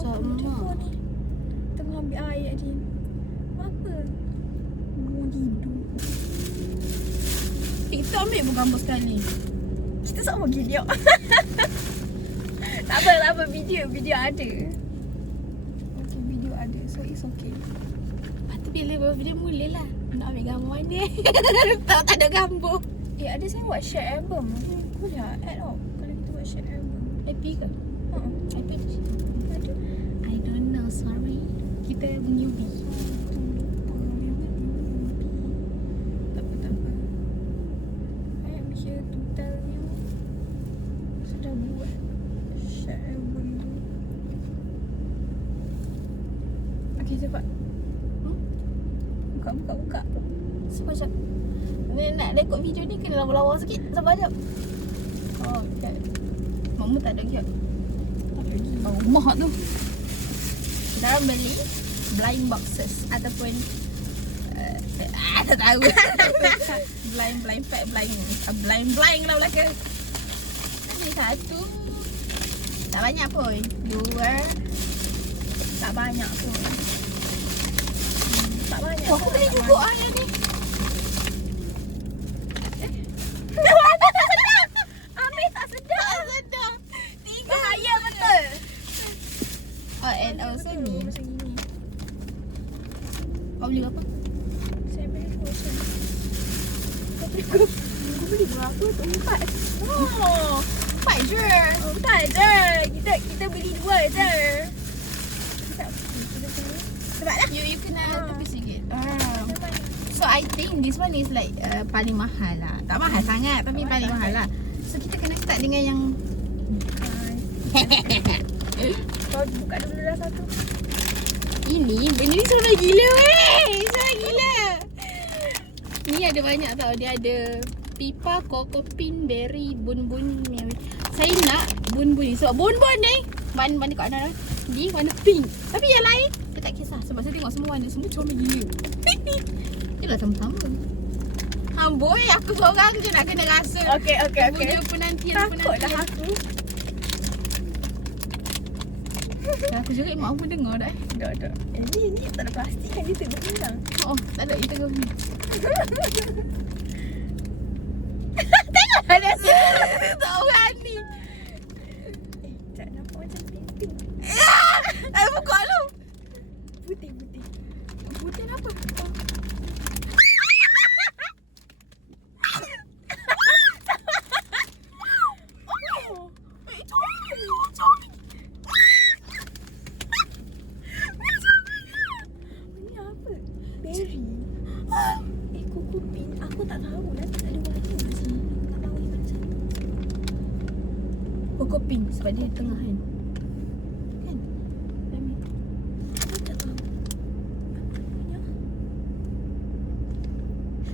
Sama. Ni tengah ambil air Adin. Apa? Mau tidur. Kita ambil pun gambar sekali. Kita sama gidiok. Tak apa, video ada. Okay, video ada. So it's okay. Lepas tu bila birthday mulalah nak ambil gambar ni. tak ada gambar. Ada saya buat share album. Boleh add tau kalau kita buat share album. Happy ke? Happy tu. Ada. I don't know, sorry. Kita newbie. Tak apa. I am here to tell you. Sudah buat share album tu. Okay, cepat. Buka. Sabar jap. Ni nak rekod video ni kena lawa-lawa sikit. Sabar jap. Oh, okay. Mama tak ada lagi. Ada lagi. Rumah tu. Kita orang beli blind boxes ataupun tak tahu. blind pack blind lah belakang. Ni satu. Tak banyak pun. Dua. Tak banyak pun. Tak banyak. Aku beli juga ayah ni. Ambil tak sedap. Tiga. Bahaya betul. Oh, and also ni. Macam gini. Kau beli apa? Saya beli macam. Kau beli berapa tu? 4. Oh, 4 je. oh tak je. Kita beli 2 je. Sebab lah. You kena tepi sikit. Macam mana? So I think this one is like paling mahal lah. Tak mahal sangat tapi paling mahal lah. So kita kena start dengan yang Kau buka dulu dah satu. ini. Benda ni sama gila weh. Sama gila. Ni ada banyak tau. Dia ada pipa, kokopin, berry, bun-bun. Saya nak bun-bun ni. Sebab bun-bun ni mana kat Ana ni warna pink. Tapi yang lain saya tak kisah. Sebab saya tengok semua warna semua comel gila. Yelah sama-sama. Amboi aku seorang je nak kena rasa. Okay. Punya penantian. Takutlah aku. Aku juga mak aku dengar dah. Dah. Ni tak ada plastik kan dia tengok hilang. Oh, tak ada kita ni. Tengok ada. Tak berani. Tak nampak macam pink. Buka lu. Putih. Putih apa? Ni apa? Berry. Kokopin. Aku tak tahu dah. Tak ada warna sini. Tak tahu ni macam. Kokopin sebab dia tengah kan. Kan? Aku tak tahu.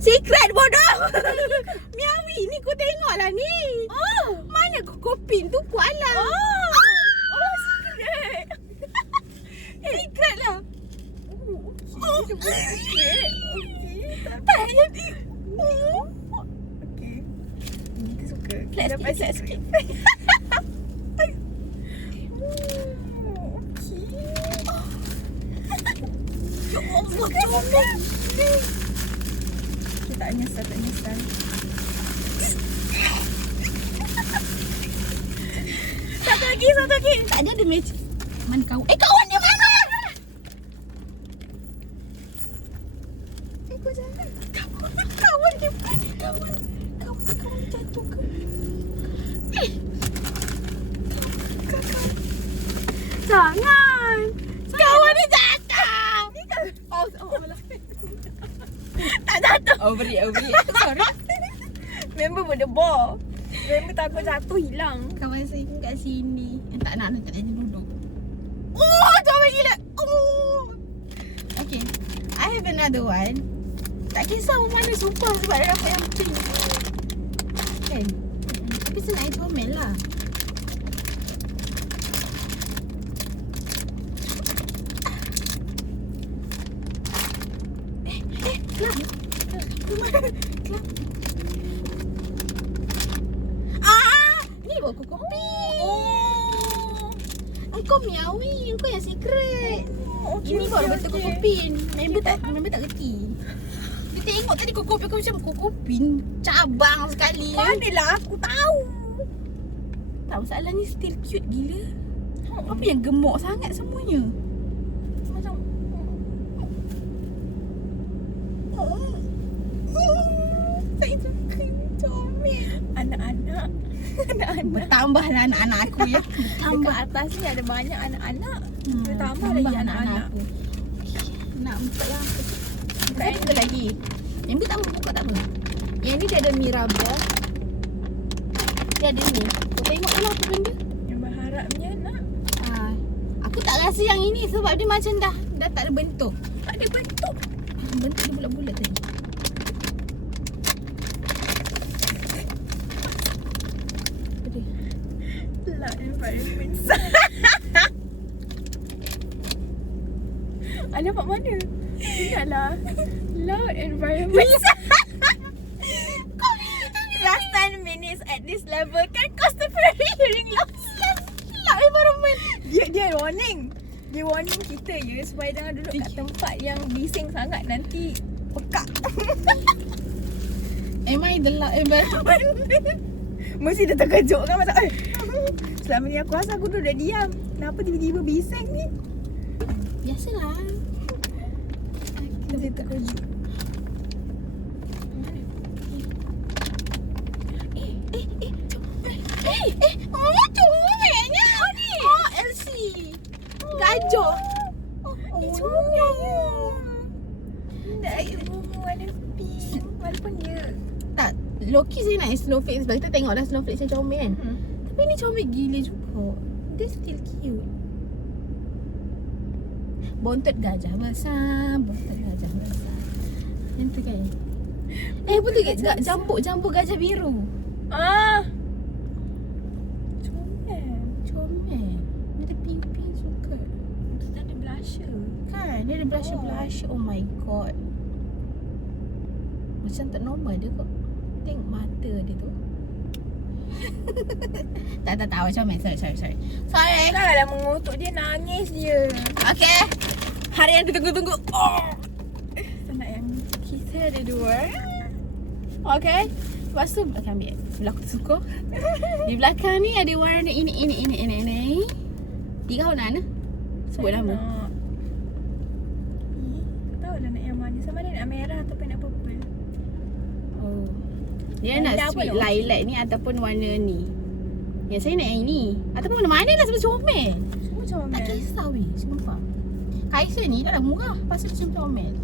Secret bodoh. Miawi ni kau tengoklah ni. Oh. Mana kokopin tu kuala. Oh, secret. Secret lah. Okay. Tak jadi. Okay. Kita suka. Let's Dapat skip. sikit. Ya Allah, comel. Kita tak nyesal. Satu lagi. Tak ada magic. Mana kawan? Kawan dia mana? Kau jangan. Kawan dia mana? Kawan jatuh ke? Jangan. Kawan dia jatuh. Oh lah. Tak jatuh. Over it. Sorry. Member berdebor. Member takut jatuh hilang. Kawan saya kat sini. Yang tak nak duduk. Oh, comel gila. Oh. Okay. I have another one. Tak kisah pun mana sumpah sebab dia dapat yang pink. Kan? Tapi senang comel lah. Kelab. Ni bawa kokopin. Oh. Kau miawi, kau yang secret. Okay, Ini baru betul kokopin. Member tak reti. Dia tengok tadi kokopin aku macam kokopin cabang sekali. Manalah aku tahu. Tak, masalah ni still cute gila. Apa yang gemuk sangat semuanya? Macam saya suka comel. Anak-anak. Bertambahlah anak-anak aku ya. Dekat atas ni ada banyak anak-anak. Bertambah lagi anak-anak. aku. Nak buka lah. Saya buka lagi. Yang ni tak mau buka tak apa. Yang ni dia ada Mirabel. Dia ada ni. Kau tengok lah apa benda. Yang berharapnya nak. Aku tak rasa yang ini sebab dia macam dah tak ada bentuk. Tak ada bentuk. Bentuk dia bulat-bulat tadi. Apa dia? Loud environment. Dapat mana? Ingatlah. Loud environment. Last 10 minutes at this level kan cost the very hearing loss. Loud environment. Dia warning. Dia warning kita je supaya jangan duduk kat tempat yang bising sangat, nanti pekak. Am I the loud environment? Mesti dia terkejut kan macam selama ni aku rasa aku duduk dah diam. Kenapa tiba-tiba bising ni? Biasalah. Dia terkejut. Comelnya ni. Oh, LC. Gajah. Ni comelnya. Nak air bunga warna pink. Walaupun dia Tak, Loki saya nak snowflake sebab kita tengok dah snowflake macam comel kan. Tapi ni comel gila juga. Dia still cute. Bontot gajah besar, bontot gajah besar. Yang tu kan. Betul ke? Jambu gajah biru. comel. Comel. Dia ada pink-pink suka. Dia ada blusher. Kan, dia ada blusher. Oh my god. Macam tak normal dia kok. Tengok mata dia tu. tak macam main. Sorry. Janganlah mengutuk dia, nangis dia. Okay. Hari yang ditunggu-tunggu. Saya nak yang kita ada dua. Okay. Lepas tu okay, ambil sebelah aku suka. Di belakang ni ada warna ini. Tiga warna mana? Sebut nama. Tahu lah nak yang mana. Sama ada nak merah ataupun nak purple. Oh. Dia Yang nak dah sweet apa, lilac ni ataupun warna ni. Yang saya nak yang ini. Ataupun warna mana lah sebab comel. Semua comel. Tak kisah weh, sumpah. Kaisa ni dah murah, pasal macam comel.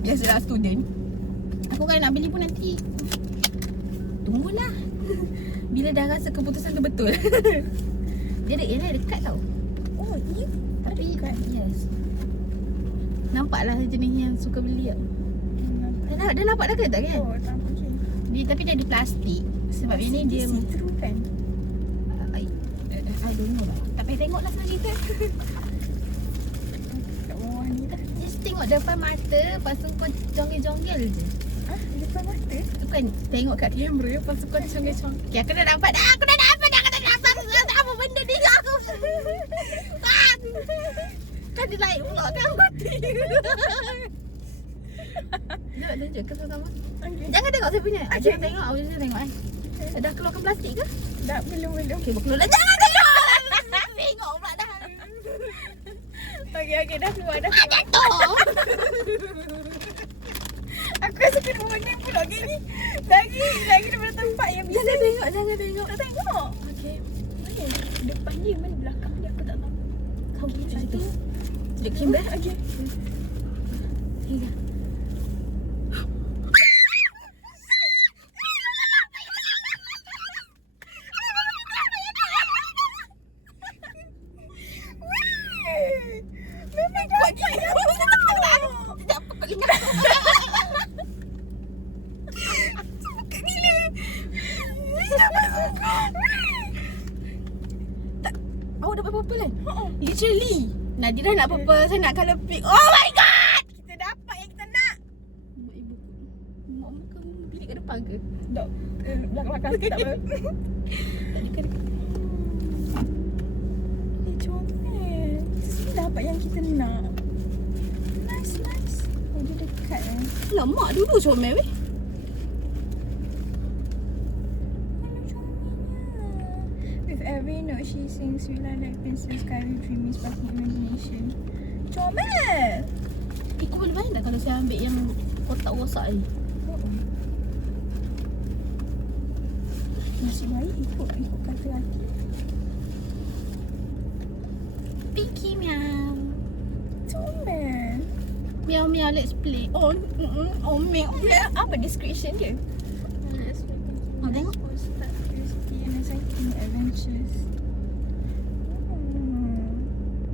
Biasalah student. Aku kan nak beli pun nanti. Tunggulah. Bila dah rasa keputusan tu betul. Dia ada dekat tau. Oh, ni Tapi yes. Nampaklah jenis yang suka beli tak? Dah nampak dah ke tak kan? Oh, tak mungkin. Tapi dia ada plastik. Sebab ini dia see-through kan? I don't know lah. Tak payah tengok lah sekali tu. Kat bawah ni dah. Just tengok depan mata. Lepas tu kau jonggel-jonggel je. Depan mata? Tu kan tengok kat kamera. Lepas tu kau jonggel-jonggel. Okay, aku dah dapat dah. Apa benda ni? Kan dia naik pula kan mati. Jom tunjuk ke sama-sama. Okay. Jangan tengok saya punya. Okay. Jangan tengok. Awak jangan tengok Dah keluarkan plastik ke? Dah, belum. Okay, keluar dah. Jangan tengok. Tengok pula dah. Okay, dah keluar. Jatuh. Aku rasa kena menang pula ni. Lagi daripada tempat yang bisa. Jangan tengok. Tak tengok. Okay. Mana? Depan dia, mana belakang dia, aku tak tahu. Kau pergi situ. Tunjuk Okay. kamera. Okay. Tiga. Memang kuat gila. Sekejap, aku ingat. Bukan gila. Siapa suka? Awak dapat purple kan? Literally. Nadira nak purple, saya nak colour pink. Oh my god! Kita dapat yang kita nak. Mak ibu. Mak muka bilik kat depan ke? Dok, belakang tak apa. Tak dekat. Ni dapat yang kita nak. Nice. Oh, dia dekat Alah, mak dulu comel weh. With every note she sings, we like pencil sky with dreamy sparkling imagination. Comel! Kau boleh bayang tak kalau saya ambil yang kotak rosak ni? Nasib baik ikut kata hati. Pinky meow. Comel. Meow meow, let's play. Oh meow. Apa description dia? Oh, tengok. Start curiosity and exciting adventures.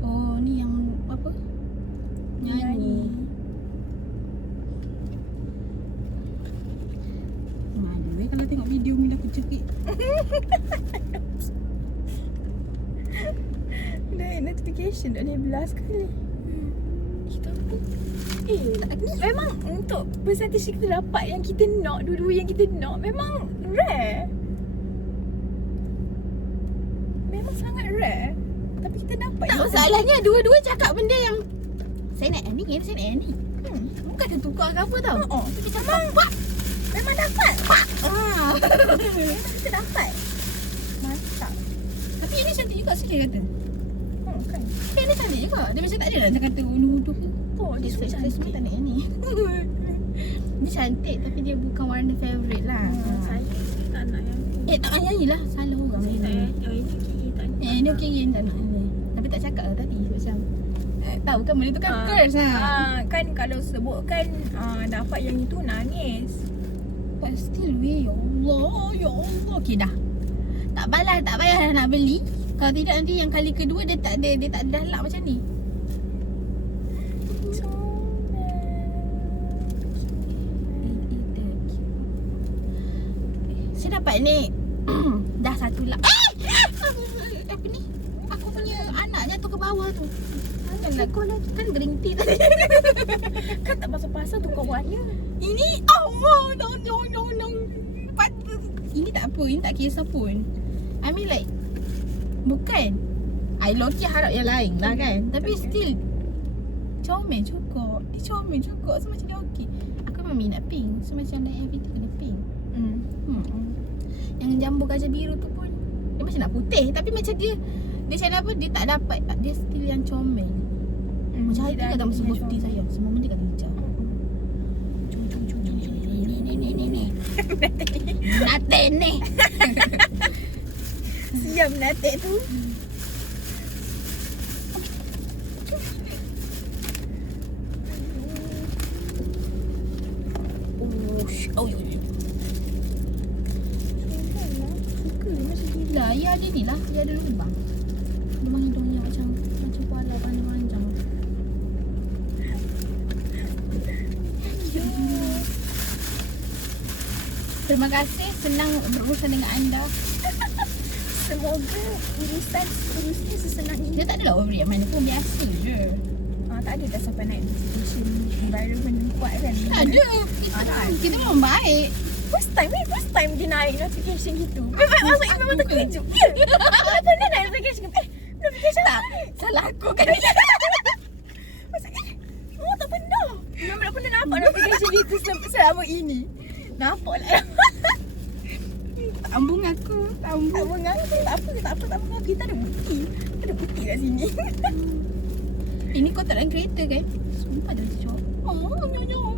Oh, ni yang apa? Nyanyi. Malu kalau tengok video ni aku cepik. Dah notification dah 12 kali. Kita apa? Ni memang untuk percentage kita dapat yang kita nak, dua-dua yang kita nak memang rare. Memang sangat rare. Tapi kita dapat. Tak, masalahnya dua-dua cakap benda yang saya nak ni, saya nak ni. Bukan tertukar ke apa tau. Kita cakap pak. Memang dapat. Pak. Memang kita dapat. Mantap. Tapi ini cantik juga sih dia kata. Kan. Ini cantik juga. Dia macam tak ada lah kata nuduh ke. Oh, dia semua Saya semua cantik. tak nak yang ni. Dia cantik tapi dia bukan warna favourite lah. Saya tak nak yang tu. Tak nyanyi lah. Salah orang main ni. Oh, ini okey. Tak nak. Ini okey Yin tak nak ni. Tapi tak cakap lah tadi macam tahu kan benda tu kan curse lah. Kan kalau sebutkan dapat yang itu nangis. But still weh, ya Allah. Okey dah. Tak payah nak beli. Kalau tidak nanti yang kali kedua dia tak ada dahlak macam ni. Saya dapat ni. Dah satu lah. Apa ni? Aku punya anak jatuh ke bawah tu. Kau lagi kan green tea tadi. Kan tak pasal-pasal tukar warna. Ini Allah, no. Ini tak apa, ini tak kisah pun. I mean like bukan I low-key harap yang lain lah kan. Tapi still comel juga. Comel juga. So macam dia okey. Aku memang minat pink. So macam like everything kena pink. Yang jambu gajah biru tu pun dia macam nak putih. Tapi macam dia macam apa, dia tak dapat. Dia still yang comel. Macam hati kata masa birthday saya. Semua benda kata hijau. Ni. Nate ni. Siap natik tu. Oh, yo. Suka macam ni. Lah, ia ada ni lah. Ia ada lubang. Lubang hidungnya macam kuala panjang-panjang. Terima kasih, senang berurusan dengan anda. Semoga urusnya sesenang ini. Dia tak adalah overreact mana pun, biasa je. Tak ada dah sampai naik notification environment kuat kan. Tak ada. Kita memang baik. First time dia naik notification gitu. Memang maksudnya memang terkejut. Apa pernah naik notification? Notification Tak, salah aku kan. Maksudnya tak pernah. Memang tak pernah nampak notification gitu selama ini. Nampak lah. Tambung aku. Tak mengaku. Tak apa. Kita ada bukti. Ada bukti kat sini. Ini kotak dalam kereta kan? Sumpah dah cocok. Oh, nyo.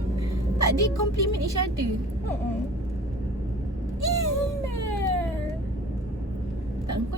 Tak, dia compliment each other.